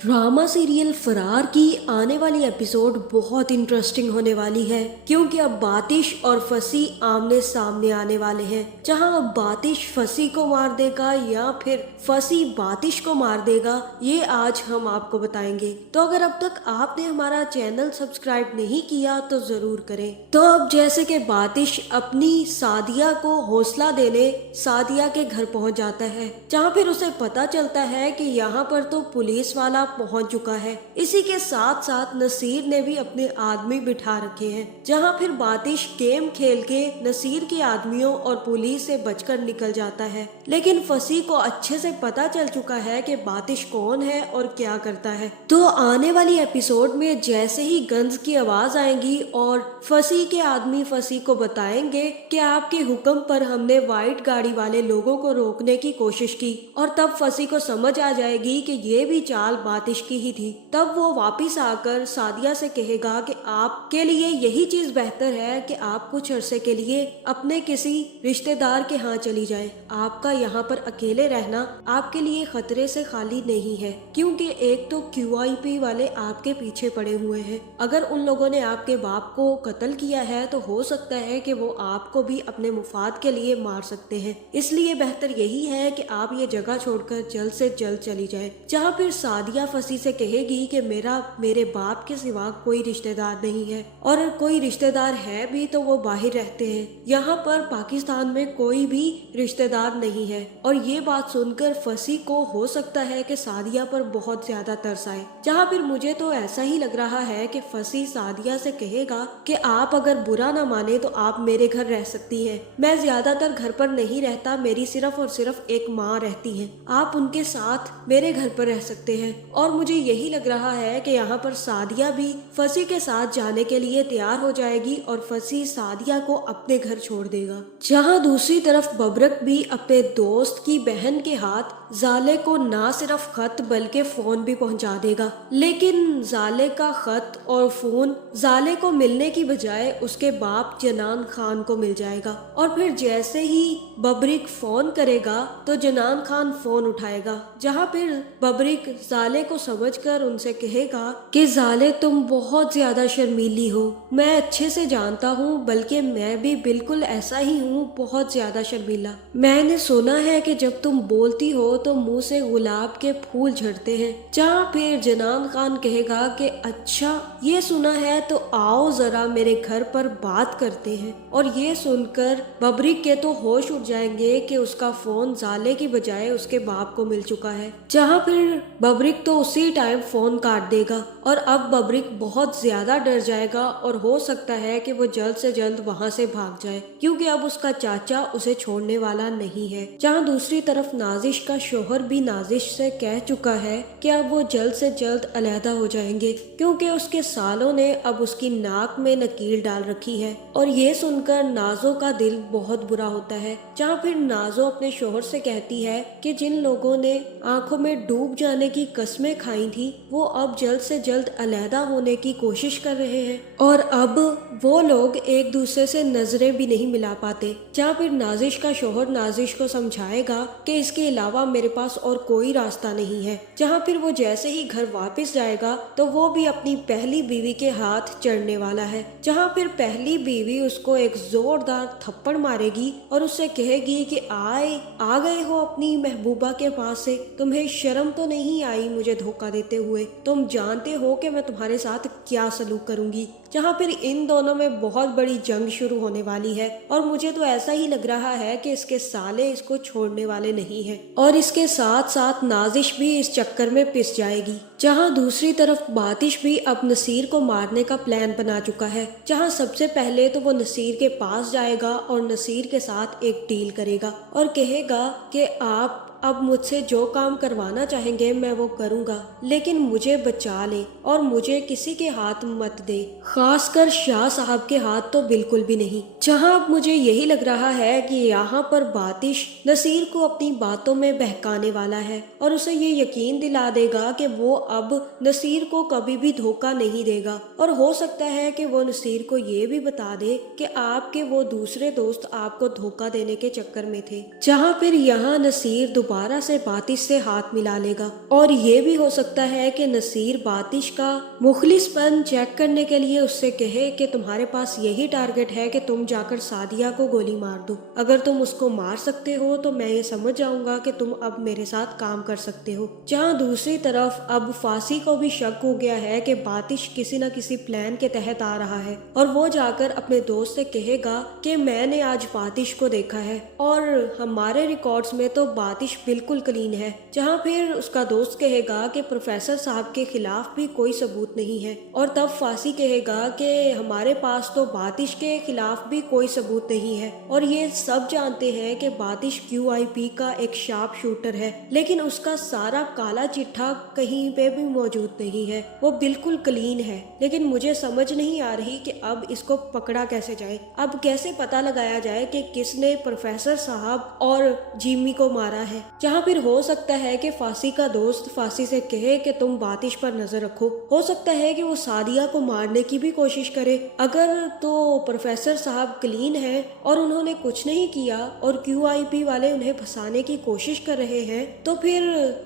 Drama serial फरार की आने वाली एपिसोड बहुत इंटरेस्टिंग होने वाली है, क्योंकि अब बातिश और फसी आमने सामने आने वाले हैं। जहां अब बातिश फसी को मार देगा या फिर फसी बातिश को मार देगा, ये आज हम आपको बताएंगे। तो अगर अब तक आपने हमारा चैनल सब्सक्राइब नहीं किया तो जरूर करें। तो अब जैसे कि बातिश अपनी सादिया को हौसला देने सादिया के घर पहुंच जाता है, जहां फिर उसे पता चलता है कि यहाँ पर तो पुलिस वाला पहुंच चुका है। इसी के साथ साथ नसीर ने भी अपने आदमी बिठा रखे हैं। जहां फिर बातिश गेम खेल के नसीर के आदमियों और पुलिस से बचकर निकल जाता है, लेकिन फसी को अच्छे से पता चल चुका है कि बातिश कौन है और क्या करता है। तो आने वाली एपिसोड में जैसे ही गन्स की आवाज आएगी और फसी के आदमी फसी को बताएंगे कि आपके हुक्म पर हमने व्हाइट गाड़ी वाले लोगों को रोकने की कोशिश की, और तब फसी को समझ आ जाएगी कि ये भी चाल बातिश की ही थी। तब वो वापिस आकर सादिया से कहेगा कि आपके लिए यही चीज बेहतर है कि आप कुछ अरसे के लिए अपने किसी रिश्तेदार के यहाँ चली जाए। आपका यहाँ पर अकेले रहना आपके लिए खतरे से खाली नहीं है, क्योंकि एक तो QIP वाले आपके पीछे पड़े हुए हैं। अगर उन लोगों ने आपके बाप को कत्ल किया है तो हो सकता है कि वो आपको भी अपने मुफाद के लिए मार सकते हैं। इसलिए बेहतर यही है कि आप ये जगह छोड़कर जल्द से जल्द चली जाए। जहाँ फिर सादिया फसी से कहेगी कि मेरे बाप के सिवा कोई रिश्तेदार नहीं है, और कोई रिश्तेदार है भी तो वो बाहर रहते हैं। यहाँ पर पाकिस्तान में कोई भी रिश्तेदार नहीं है। और ये बात सुनकर फसी को हो सकता है कि सादिया पर बहुत ज्यादा तरस आए। जहाँ फिर मुझे तो ऐसा ही लग रहा है कि फसी सादिया से कहेगा कि आप अगर बुरा ना माने तो आप मेरे घर रह सकती हैं। मैं ज्यादातर घर पर नहीं रहता, मेरी सिर्फ और सिर्फ एक माँ रहती है। आप उनके साथ मेरे घर पर रह सकते हैं। और मुझे यही लग रहा है कि यहाँ पर सादिया भी फसी के साथ जाने के लिए तैयार हो जाएगी और फसी सादिया को अपने घर छोड़ देगा। जहाँ दूसरी तरफ बबरक भी अपने दोस्त की बहन के हाथ जाले को ना सिर्फ खत बल्कि फोन भी पहुंचा देगा, लेकिन जाले का खत और फोन जाले को मिलने की बजाय उसके बाप जनान खान को मिल जाएगा। और फिर जैसे ही बबरिक फोन करेगा तो जनान खान फोन उठाएगा, जहाँ फिर बबरिक जाले को समझकर उनसे कहेगा कि जाले तुम बहुत ज्यादा शर्मीली हो, मैं अच्छे से जानता हूँ, बल्कि मैं भी बिल्कुल ऐसा ही हूँ, बहुत ज्यादा शर्मीला। मैंने सुना है कि जब तुम बोलती हो तो मुंह से गुलाब के फूल झड़ते हैं। जहाँ फिर जनान खान कहेगा कि अच्छा ये सुना है तो आओ जरा मेरे घर पर बात करते हैं। और ये सुनकर बबरिक के तो होश उड़ जाएंगे कि उसका फोन जाले की बजाय उसके बाप को मिल चुका है। जहाँ फिर बबरिक तो उसी टाइम फोन काट देगा, और अब बबरिक बहुत ज्यादा डर जाएगा और हो सकता है कि वो जल्द से जल्द वहाँ से भाग जाए, क्योंकि अब उसका चाचा उसे छोड़ने वाला नहीं है। जहाँ दूसरी तरफ नाजिश का शोहर भी नाजिश से कह चुका है कि अब वो जल्द से जल्द अलहदा हो जाएंगे, क्योंकि उसके सालों ने अब उसकी नाक में नकील डाल रखी है। और ये सुनकर नाजो का दिल बहुत बुरा होता है। जहाँ फिर नाजो अपने शोहर से कहती है कि जिन लोगों ने आंखों में डूब जाने की कस्में खाई थी वो अब जल्द से जल्द अलहदा होने की कोशिश कर रहे हैं, और अब वो लोग एक दूसरे से नजरें भी नहीं मिला पाते। जहाँ फिर नाजिश का शोहर नाजिश को समझाएगा कि इसके अलावा मेरे पास और कोई रास्ता नहीं है। जहाँ फिर वो जैसे ही घर वापस जाएगा तो वो भी अपनी पहली बीवी के हाथ चढ़ने वाला है। जहाँ फिर पहली बीवी उसको एक जोरदार थप्पड़ मारेगी और उससे कहेगी कि आ गए हो अपनी महबूबा के पास से, तुम्हें शर्म तो नहीं आई मुझे धोखा देते हुए, तुम जानते हो कि मैं तुम्हारे साथ क्या सलूक करूंगी। जहाँ फिर इन दोनों में बहुत बड़ी जंग शुरू होने वाली है, और मुझे तो ऐसा ही लग रहा है कि इसके साले इसको छोड़ने वाले नहीं हैं, और इसके साथ साथ नाजिश भी इस चक्कर में पिस जाएगी। जहाँ दूसरी तरफ बातिश भी अब नसीर को मारने का प्लान बना चुका है। जहाँ सबसे पहले तो वो नसीर के पास जाएगा और नसीर के साथ एक डील करेगा और कहेगा कि आप अब मुझसे जो काम करवाना चाहेंगे मैं वो करूंगा, लेकिन मुझे बचा ले और मुझे किसी के हाथ मत दे, खासकर शाह साहब के हाथ तो बिल्कुल भी नहीं। जहां अब मुझे यही लग रहा है कि यहाँ पर बातिश नसीर को अपनी बातों में बहकाने वाला है और उसे ये यकीन दिला देगा कि वो अब नसीर को कभी भी धोखा नहीं देगा, और हो सकता है कि वो नसीर को ये भी बता दे कि आपके वो दूसरे दोस्त आपको धोखा देने के चक्कर में थे। जहाँ फिर यहाँ नसीर दोबारा से बातिश से हाथ मिला लेगा। और ये भी हो सकता है कि नसीर बातिश का मुखलिसपन चेक करने के लिए उससे कहे कि तुम्हारे पास यही टारगेट है कि तुम जाकर सादिया को गोली मार दो। अगर तुम उसको मार सकते हो तो मैं ये समझ जाऊंगा कि तुम अब मेरे साथ काम कर सकते हो। जहाँ दूसरी तरफ अब फांसी को भी शक हो गया है कि बातिश किसी न किसी प्लान के तहत आ रहा है और वो जाकर अपने दोस्त से कहेगा कि मैंने आज बातिश को देखा है और हमारे रिकॉर्ड्स में तो बातिश बिल्कुल क्लीन है। जहाँ फिर उसका दोस्त कहेगा कि प्रोफेसर साहब के खिलाफ भी कोई सबूत नहीं है और तब फांसी कहेगा कि हमारे पास तो बातिश के खिलाफ भी कोई सबूत नहीं है और ये सब जानते हैं कि बातिश QIP का एक शार्प शूटर है, लेकिन उसका सारा काला चिट्ठा कहीं पे भी मौजूद नहीं है, वो बिल्कुल क्लीन है। लेकिन मुझे समझ नहीं आ रही कि अब इसको पकड़ा कैसे जाए, अब कैसे पता लगाया जाए कि किसने प्रोफेसर साहब और जिमी को मारा है। जहाँ फिर हो सकता है कि फांसी का दोस्त फांसी से कहे कि तुम बातिश पर नजर रखो, हो सकता है कि वो सादिया को मारने की भी कोशिश करे। अगर तो प्रोफेसर साहब क्लीन है और उन्होंने कुछ नहीं किया और QIP वाले उन्हें फंसाने की कोशिश कर रहे हैं, तो फिर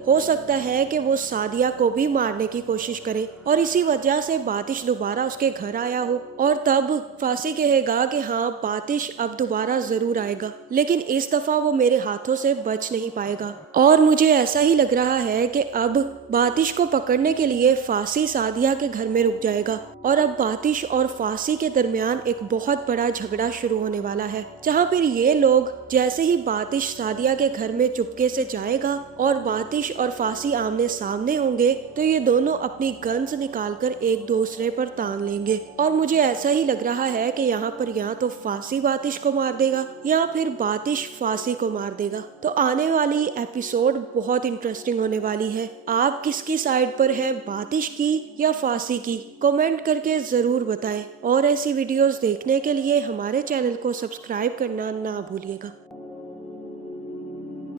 हो सकता है कि वो सादिया को भी मारने की कोशिश करे और इसी वजह से बातिश दोबारा उसके घर आया हो। और तब फांसी कहेगा कि हाँ, बातिश अब दोबारा जरूर आएगा, लेकिन इस दफा वो मेरे हाथों से बच नहीं पाएगा। और मुझे ऐसा ही लग रहा है कि अब बातिश को पकड़ने के लिए फांसी सादिया के घर में रुक जाएगा और अब बातिश और फांसी के दरमियान एक बहुत बड़ा झगड़ा शुरू होने वाला है। जहाँ फिर ये लोग जैसे ही बातिश सादिया के घर में चुपके से जाएगा और बातिश और फांसी आमने सामने होंगे तो ये दोनों अपनी गन्स निकालकर एक दूसरे पर तान लेंगे। और मुझे ऐसा ही लग रहा है कि यहाँ पर या तो फांसी बातिश को मार देगा या फिर बातिश फांसी को मार देगा। तो आने वाली एपिसोड बहुत इंटरेस्टिंग होने वाली है। आप किसकी साइड पर हैं, बातिश की या फांसी की? कमेंट करके जरूर बताएं और ऐसी वीडियोस देखने के लिए हमारे चैनल को सब्सक्राइब करना ना भूलिएगा।